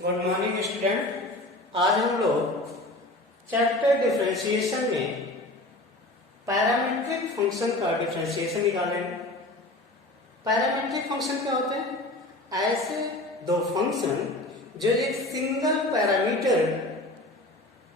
Good morning student. आज हम लोग चैप्टर डिफरेंशिएशन में पैरामीट्रिक फंक्शन का डिफरेंशिएशन निकालेंगे। पैरामीट्रिक फंक्शन क्या होते हैं? ऐसे दो फंक्शन जो एक सिंगल पैरामीटर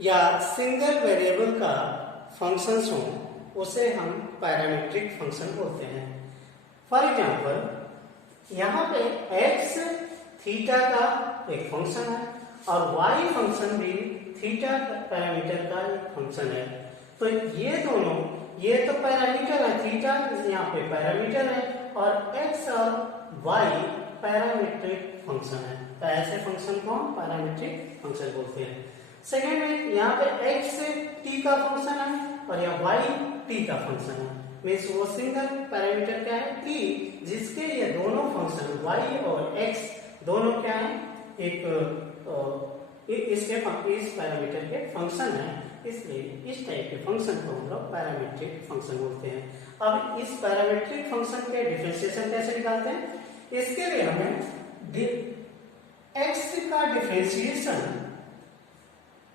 या सिंगल वेरिएबल का फंक्शंस हो, उसे हम पैरामीट्रिक फंक्शन बोलते हैं। फॉर एग्जांपल यहाँ पे x थीटा का एक फंक्शन है और y फंक्शन भी थीटा पैरामीटर का एक फंक्शन है। तो ये दोनों, ये तो पैरामीटर है, थीटा यहाँ पे पैरामीटर है और x और y पैरामीट्रिक फंक्शन है। तो ऐसे फंक्शन को हम पैरामीट्रिक फंक्शन बोलते हैं। सेकेंड में यहाँ पे x t का फंक्शन है और यहाँ y t का फंक्शन है। मीन्स वो सिंगल पैरामीटर क्या है t, जिसके ये दोनों फंक्शन y और x दोनों क्या है, इस पैरामीटर के फंक्शन है, इसलिए इस टाइप के फंक्शन को हम लोग पैरामीट्रिक फंक्शन बोलते हैं। अब इस पैरामीट्रिक फंक्शन के डिफरेंशिएशन कैसे निकालते हैं? इसके लिए हमें x का डिफरेंशिएशन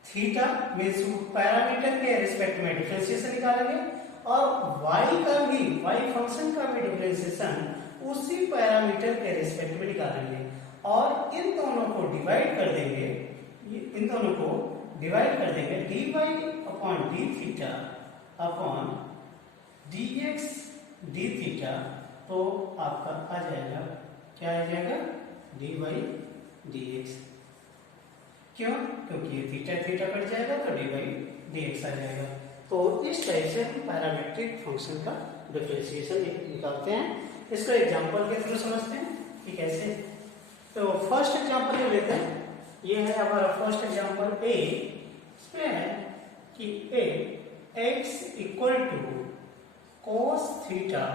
थीटा मीन्स पैरामीटर के रिस्पेक्ट में डिफरेंशिएशन निकालेंगे और y का भी, y फंक्शन का भी डिफरेंशिएशन उसी पैरामीटर के रिस्पेक्ट में निकालेंगे और इन दोनों को डिवाइड कर देंगे, dy upon D theta upon dx D theta. तो आपका आ जाएगा, क्या आ जाएगा? dy dx। क्यों? क्योंकि ये थीटा थीटा कट जाएगा तो dy dx आ जाएगा। तो इस टाइप से हम पैरामीट्रिक फंक्शन का डिफरेंशिएशन निकालते हैं। इसको एग्जांपल के थ्रू समझते हैं कि कैसे। तो फर्स्ट एग्जांपल ले लेते हैं। ये है हमारा फर्स्ट एग्जांपल a। इसमें है कि x equal to cos theta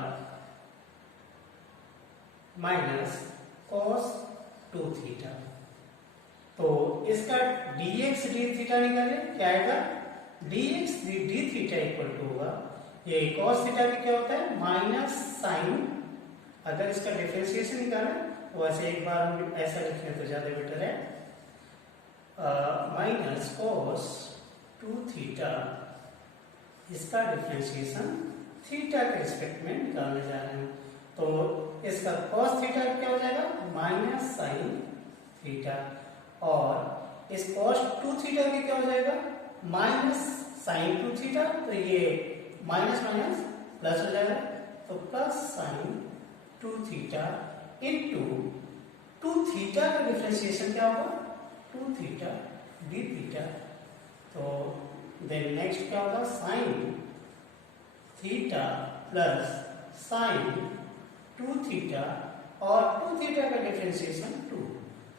minus cos 2 theta. तो इसका dx d थीटा निकाले, क्या आएगा? dx d theta equal to होगा, ये cos थीटा भी क्या होता है? Minus sine. अगर इसका डिफरेंशिएशन निकाले, वैसे एक बार हम ऐसा लिखें तो ज्यादा बेटर है, माइनस cos 2 थीटा। इसका डिफरेंशिएशन थीटा के रिस्पेक्ट में निकालने जा रहे हैं। तो इसका cos थीटा क्या हो जाएगा? Minus sine theta. और इस cos 2 थीटा भी क्या हो जाएगा? Minus sine 2 theta. तो ये माइनस माइनस प्लस हो जाएगा, तो plus sine 2 theta into 2 theta का डिफरेंशिएशन क्या होगा? 2 थीटा डी थीटा। तो देन नेक्स्ट क्या होगा? Sine theta plus sine 2 theta और 2 थीटा का डिफरेंशिएशन 2।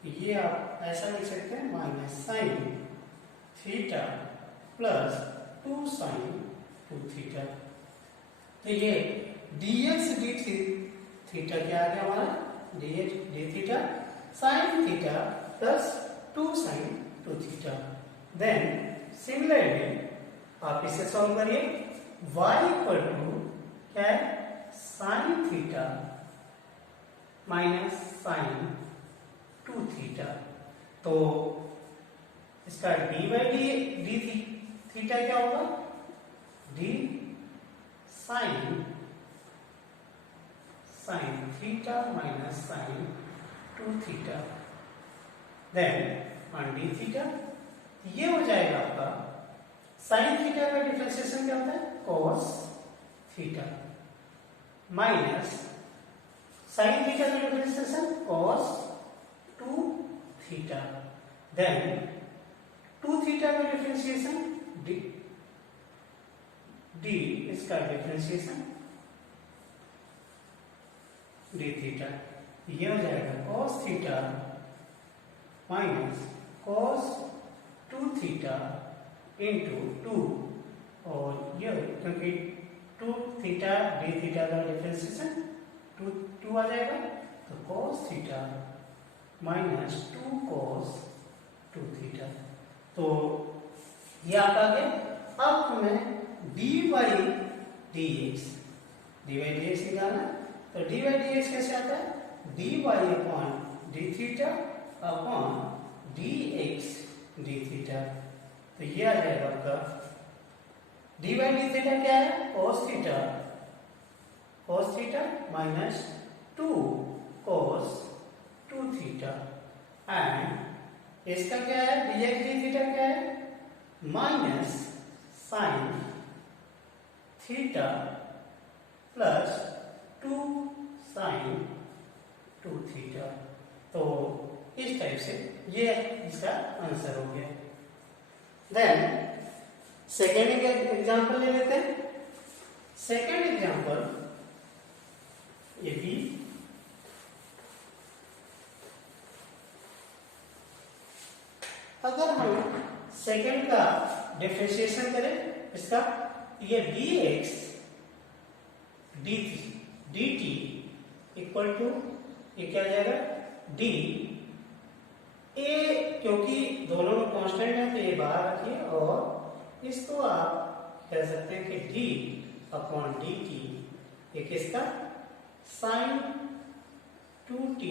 ये आप ऐसा लिख सकते हैं, minus sine theta plus 2 sine 2 theta. तो ये dx d थीटा क्या आ गया हमारा? dx d theta sine theta plus 2 sine 2 theta. Then similarly आप इसे सॉल्व करिए। y इक्वल टू क्या है? Sine theta minus sine 2 theta. तो इसका dy d थीटा क्या होगा? d sine theta minus sine 2 theta. Then on d theta ये हो जाएगा आपका, साइन थीटा का डिफरेंशिएशन क्या होता है? cos theta minus sine theta का differentiation cos 2 theta. Then 2 theta का डिफरेंशिएशन d इसका डिफरेंशिएशन डी थीटा। ये हो जाएगा cos theta minus cos 2 theta into 2, और ये क्योंकि 2 थीटा डी थीटा का डिफरेंशिएशन 2 आ जाएगा, तो cos theta minus 2 cos 2 theta. तो ये आपका आ गया। अब हमें dy dx निकालना। तो dy dx कैसे आता है? dy upon D theta upon D x d theta. तो ये आ जाएगा आपका डी बाई डी थीटा क्या है, cos theta minus 2 cos 2 theta, and इसका क्या है डी एक्स डी थीटा क्या है, minus sine theta plus 2 sine 2 theta. तो इस टाइप से ये इसका आंसर हो गया। देन सेकेंड एग्जांपल ले लेते हैं। सेकेंड एग्जांपल ये भी अगर हम सेकेंड का डिफरेंशिएशन करें इसका, ये d x d t equal to ये क्या आ जाएगा डी ए, क्योंकि दोनों कांस्टेंट है तो ये बाहर रखिए और इसको आप कह सकते हैं कि डी अपॉन डी टी एक इसका sign 2t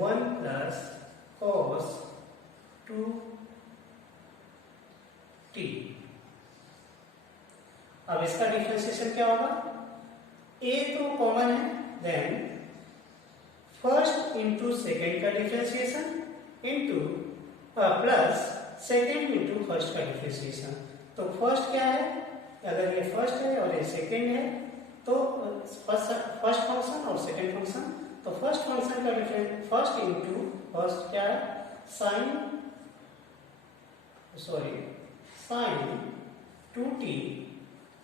1 plus cos 2t। अब इसका डिफरेंशिएशन क्या होगा, a तो कॉमन है, देन फर्स्ट इंटू सेकेंड का differentiation into plus second into first का डिफरेंशिएशन। तो फर्स्ट क्या है, अगर ये फर्स्ट है और ये सेकेंड है तो फर्स्ट फंक्शन और सेकेंड फंक्शन, तो फर्स्ट फंक्शन का डिफरेंस फर्स्ट इंटू फर्स्ट क्या है साइन 2t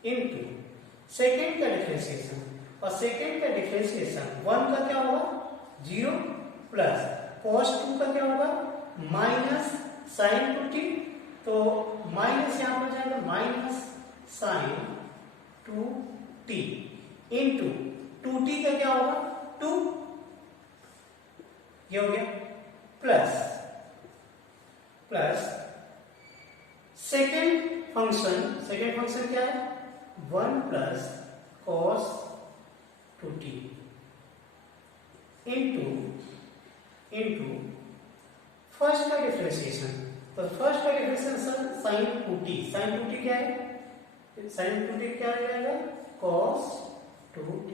इंटू सेकेंड का डिफरेंशिएशन, और सेकेंड का डिफरेंशिएशन 1 का क्या होगा 0 प्लस cos 2 का क्या होगा माइनस साइन 2t, तो माइनस यहां पर जाएगा minus sign 2t into 2t का क्या होगा 2, ये हो गया, प्लस सेकेंड फंक्शन क्या है 1 plus cos 2t into first का डिफरेंशिएशन। तो फर्स्ट का डिफरेंशिएशन साइन 2t क्या है, साइन 2t क्या आ जाएगा cos 2t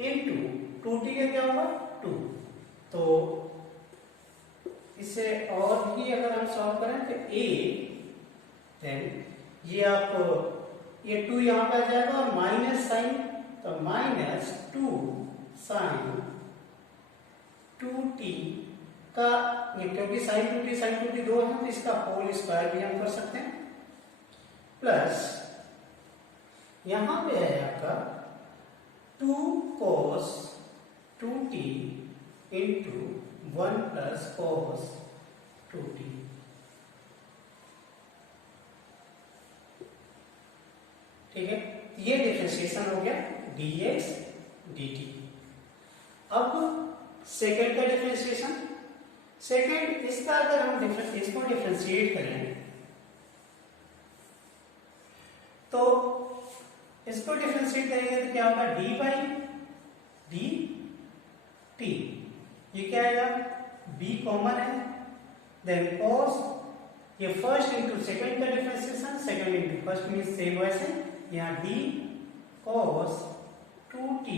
इंटू 2t का क्या होगा 2। तो इसे और भी अगर हम सॉल्व करें तो a, देन ये आप ये 2 यहां पर आ जाएगा और माइनस साइन, तो माइनस 2 साइन 2t का, क्योंकि साइन 2t 2 है तो इसका होल स्क्वायर भी हम कर सकते हैं, प्लस यहां पे है आपका 2 cos 2t into 1 plus cos 2t। ठीक है, ये डिफरेंशिएशन हो गया dx dt। अब सेकेंड का डिफरेंशिएशन, सेकेंड इसका अगर हम इसको डिफरेंशिएट करें तो इसको डिफरेंशिएट करेंगे तो क्या होगा डी बाई डी टी, ये क्या आएगा b कॉमन है, देन cos ये फर्स्ट इंटू सेकेंड का differentiation, second into first means same वैसे यहाँ d cos 2t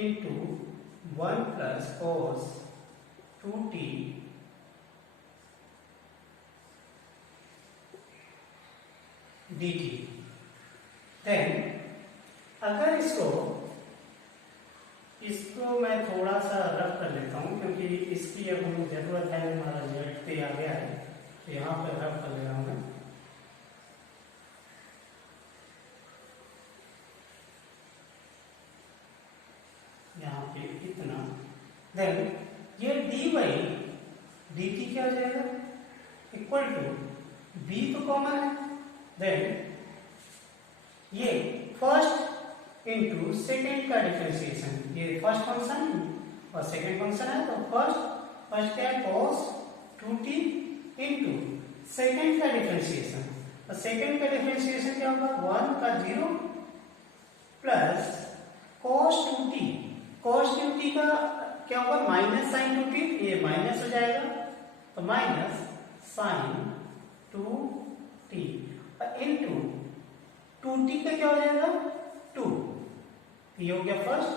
into 1 plus cos 2t dt। Then अगर इसको मैं थोड़ा सा रफ कर लेता हूं क्योंकि इसकी अब हमें जरूरत है, हमारा रिजल्ट पे आ गया है, तो यहाँ पर रफ कर ले रहा हूं मैं। यहाँ पे इतना, देन ये डी बाई डी टी क्या हो जाएगा इक्वल टू बी तो कॉमन है, देन ये फर्स्ट इंटू सेकेंड का डिफरेंशिएशन, ये फर्स्ट फंक्शन और सेकेंड फंक्शन है तो फर्स्ट क्या है cos 2t इंटू सेकेंड का डिफरेंशिएशन, और सेकेंड का डिफरेंशिएशन क्या होगा 1 का 0 प्लस cos 2t का क्या होगा, माइनस साइन टू टी, ये माइनस हो जाएगा तो minus sign to t into two T का क्या हो जाएगा, टू, ये हो गया फर्स्ट,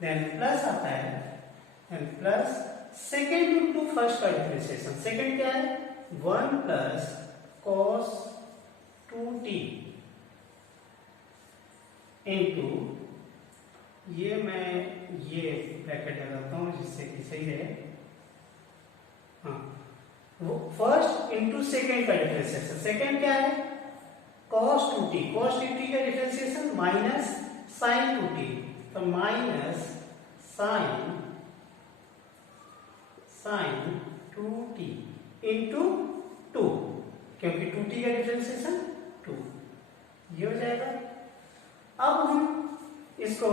देन प्लस आता है, then plus second into first का डिफरेंशिएशन, सेकेंड क्या है, one plus cos two t into, ये मैं ये ब्रैकेट लगाता हूं जिससे कि सही रहे, हाँ, वो फर्स्ट इंटू सेकेंड का डिफरेंशिएशन, सेकेंड क्या है, cos 2t, cos 2t का डिफरेंशिएशन माइनस sin 2t, तो माइनस sin 2t इंटू 2, क्योंकि 2t का डिफरेंशिएशन 2, ये हो जाएगा। अब हम इसको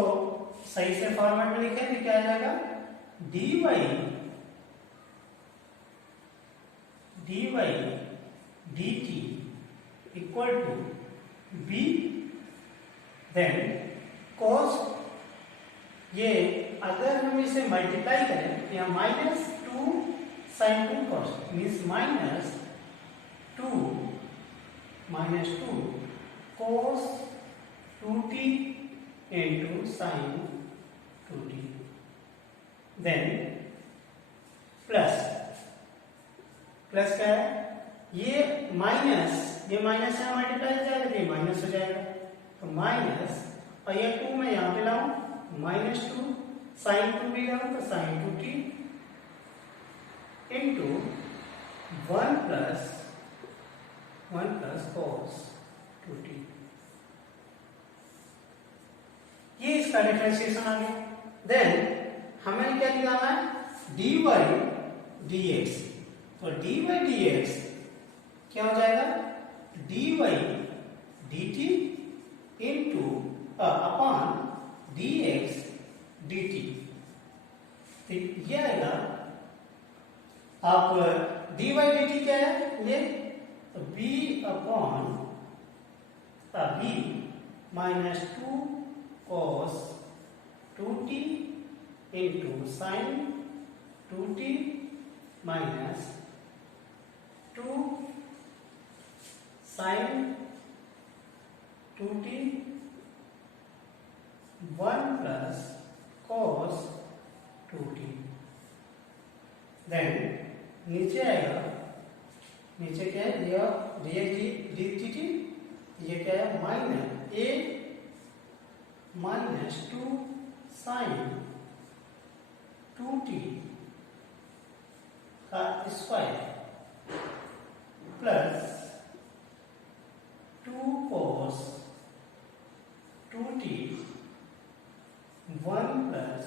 सही से फॉर्मेट में लिखें तो क्या आ जाएगा, dy dt equal to b, then cos, ये अगर हम इसे मल्टीप्लाई करें यहाँ minus two sine two cos means minus two cos 2t into sine 2t, देन प्लस क्या है, ये माइनस यहाँ मल्टीप्लाई हो जाएगा, ये माइनस हो जाएगा, तो माइनस, और ये 2 मैं यहाँ पे लाऊं, माइनस 2 साइन 2 भी लाऊं तो sine 2t into one plus cos 2t, ये इसका डिफरेंशिएशन आ गया। देन हमें क्या निकालना है, dy dx, तो dy dx क्या हो जाएगा, dy dt into upon dx dt, तो ये आएगा, आप dy dt क्या है, ये b upon b minus 2 cos 2t into sine 2t minus 2 sine 2t 1 plus cos 2t, then नीचे आएगा, नीचे क्या है, dt, ये क्या है, minus a minus 2 sine 2t का square plus 2 cos 2t 1 plus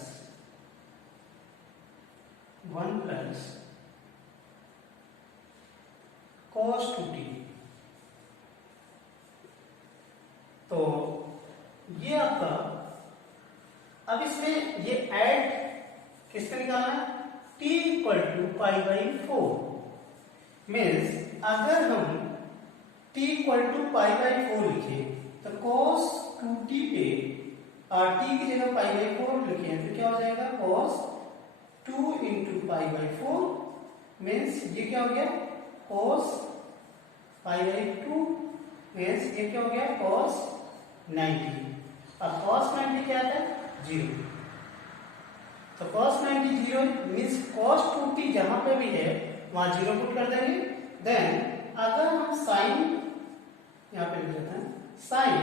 cos 2t, तो ये आपका, अब इसमें ये ऐड किससे निकालना है, t equal to pi by 4, means अगर हम t equal to pi by 4 लिखे तो cos 2t पे t की जगह पाई बाई 4 लिखे तो क्या हो जाएगा, cos 2 into pi by 4, means ये क्या हो गया, cos पाई बाई 2, मीन्स ये क्या हो गया, cos 90, अब cos 90 क्या आता है, 0, तो cos 90 0 मीन्स cos 2t जहां पे भी है वहां 0 पुट कर देंगे। देन अगर हम sin, यहाँ पे लिख देते हैं sin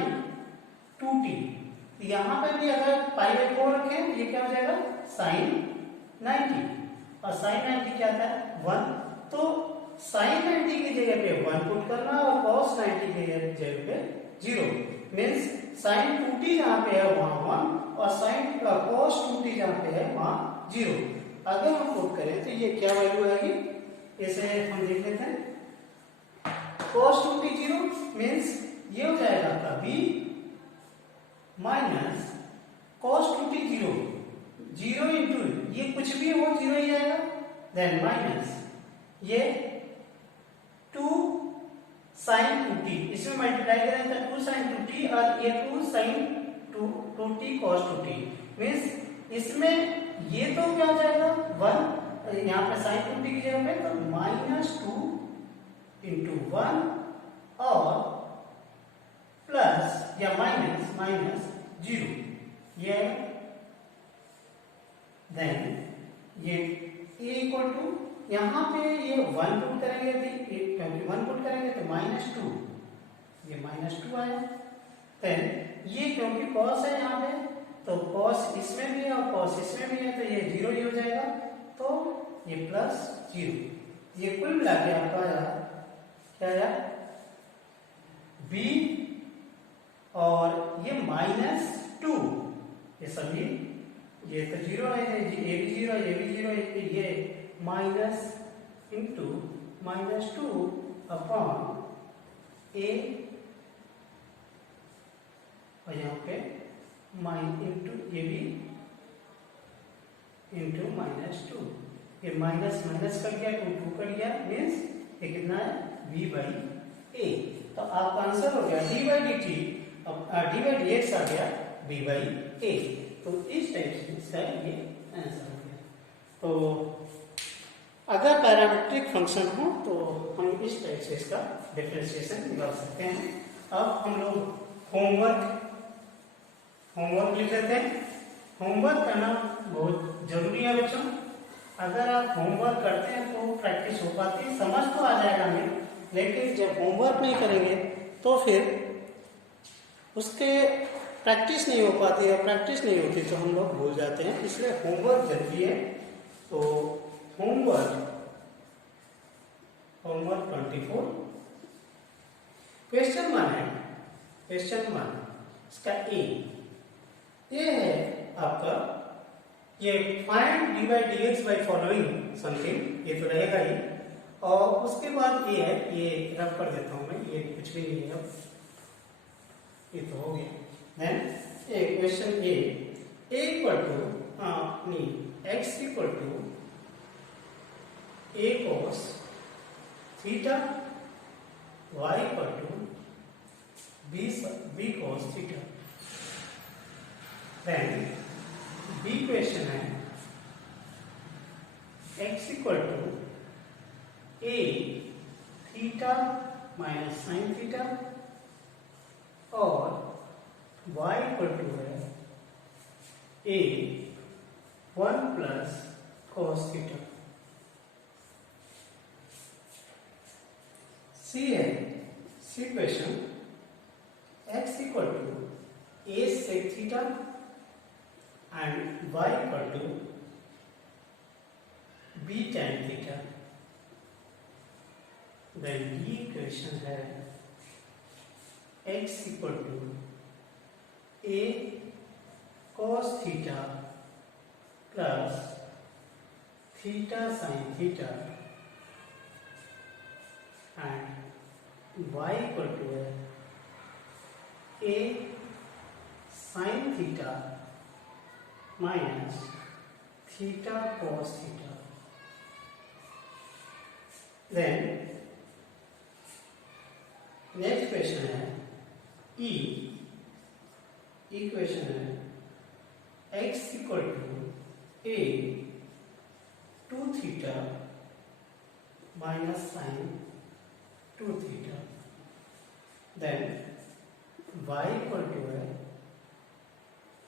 2t, यहां पे भी अगर पाई बाई 4 रखें तो ये क्या हो जाएगा, sin 90, और sin 90 क्या आता है, 1, तो sin 90 की जगह पे 1 पुट करना और cos 90 की जगह पे 0, मीन्स sin 2t जहां पे है वहां 1 और sin cos 2t जहां पे है वहां 0, अगर हम पुट करें तो ये क्या वैल्यू आएगी, इसे हम देख लेते हैं, cos 2t 0 मीन्स ये हो जाएगा आपका b minus cos 2t 0 into ये कुछ भी हो 0 ही आएगा, देन माइनस ये 2 sin 2t, इसमें मल्टीप्लाई करें तो 2 sin 2t और ये 2 sin 2t cos 2t, means इसमें ये तो क्या हो जाएगा 1, यहाँ पे साइन 2t की जगह पे तो -2 इंटू 1 और प्लस या माइनस 0 ये है। देन ये a इक्वल टू यहाँ पे ये 1 पुट करेंगे क्योंकि 1 पुट करेंगे तो -2, ये -2 आया। देन ये क्योंकि cos है यहाँ पे तो cos इसमें भी है और cos इसमें भी है तो ये 0 ही हो जाएगा, तो ये +0। ये कुल मिला के आपका आया क्या आया b और ये -2, ये सभी ये तो 0 है, ये भी 0 ये भी 0 ये माइनस इंटू -2 अपॉन a और यहाँ पे इंटू ये भी इंटू -2, ये माइनस कर दिया 2 कर दिया मीन्स ये कितना है v/a। तो आपका आंसर हो गया d/dt अब d/dx आ गया v/a। तो इस टाइप से इसका ये आंसर हो गया। तो अगर पैरामीट्रिक फंक्शन हो तो हम इस टाइप से इसका डिफरेंशिएशन निकाल सकते हैं। अब हम लोग होमवर्क लिख लेते हैं। होमवर्क करना बहुत जरूरी है बच्चों। अगर आप होमवर्क करते हैं तो प्रैक्टिस हो पाती है, समझ तो आ जाएगा हमें, लेकिन जब होमवर्क नहीं करेंगे तो फिर उसके प्रैक्टिस नहीं हो पाती है, प्रैक्टिस नहीं होती तो हम लोग भूल जाते हैं, इसलिए होमवर्क जरूरी है। तो होमवर्क 24 क्वेश्चन 1 है। क्वेश्चन 1 इसका ये है आपका, ये find d/dx by following something, ये तो रहेगा ही। और उसके बाद ये है, ये रब कर देता हूं मैं, ये कुछ भी नहीं है, ये तो हो गया। Then question a equal to x equal to a cos theta, y equal to b cos theta. Then b question है x equal to a theta minus sine theta और y इक्वल टू है a 1 plus cos theta. C है, C question x equal to a sec theta and y equal to b tan theta. Then D question है x equal to a cos theta plus theta sine theta and y equal to है a sine theta minus theta cos theta. Then next question है question है x equal to a 2 theta minus sine 2 theta. Then y equal to है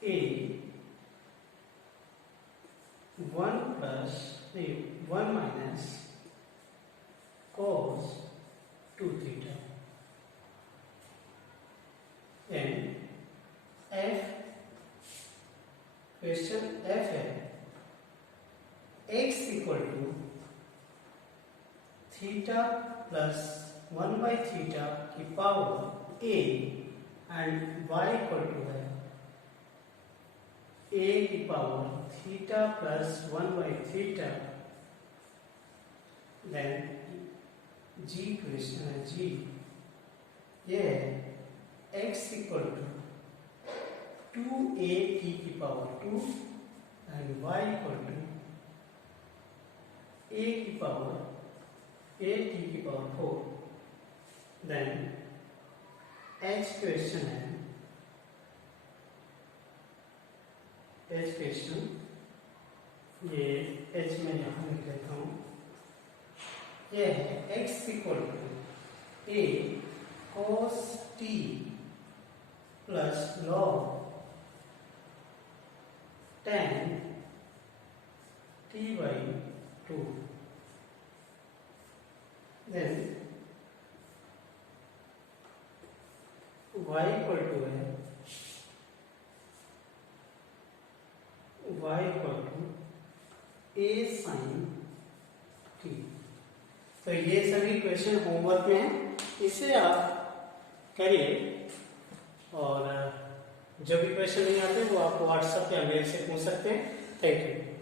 a 1 minus cos 2 theta. Then f question f है x equal to theta plus 1 by theta की power a and y equal to है a की power theta plus 1 by theta. Then g question है g, ये है x equal to 2a t की power 2 and y equal to a की power a t की power 4। Then h question है ये h में यहाँ लिख लेता हूँ, ये है x equal to a cos t plus log tan t by 2, then y equal to है y equal to a sin t। तो ये सभी क्वेश्चन होमवर्क में है, इसे आप करिए और जो भी क्वेश्चन नहीं आते वो आप व्हाट्सएप या मेल से पूछ सकते हैं। Thank you.